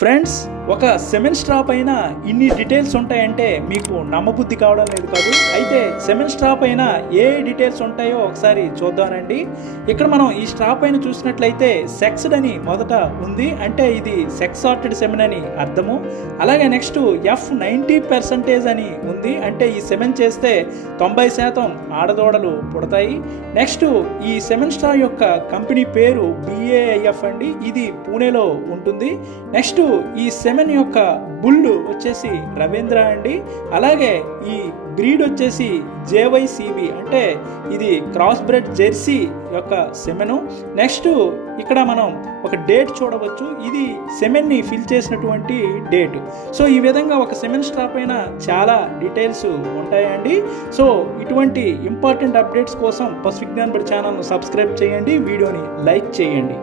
Friends, ఒక semen straw పైన ఇన్ని డీటెయిల్స్ ఉంటాయంటే మీకు నమ్మబుద్ధి కావడం లేదు కాదు. అయితే సెమెన్ స్ట్రా పైన ఏ డీటెయిల్స్ ఉంటాయో ఒకసారి చూద్దామండి. ఇక్కడ మనం ఈ స్ట్రా పైన చూసినట్లయితే సెక్స్డ్ అని మొదట ఉంది, అంటే ఇది సెక్స్ సార్టెడ్ సెమెన్ అని అర్థము. అలాగే నెక్స్ట్ F90% అని ఉంది, అంటే ఈ సెమెన్ చేస్తే 90% ఆడదోడలు పుడతాయి. నెక్స్ట్ ఈ సెమెన్ స్ట్రా యొక్క కంపెనీ పేరు BAIF అండి, ఇది పూణేలో ఉంటుంది. నెక్స్ట్ ఈ సెమెన్ యొక్క బుల్ వచ్చేసి రవీంద్ర అండి. అలాగే ఈ బ్రీడ్ వచ్చేసి JYCB, అంటే ఇది క్రాస్ బ్రెడ్ జెర్సీ యొక్క సెమెను. నెక్స్ట్ ఇక్కడ మనం ఒక డేట్ చూడవచ్చు, ఇది సెమెన్ని ఫిల్ చేసినటువంటి డేట్. సో ఈ విధంగా ఒక సెమెన్ స్ట్రా పైన చాలా డీటెయిల్స్ ఉంటాయండి. సో ఇటువంటి ఇంపార్టెంట్ అప్డేట్స్ కోసం పశు విజ్ఞాన్ బడి ఛానల్ను సబ్స్క్రైబ్ చేయండి, వీడియోని లైక్ చేయండి.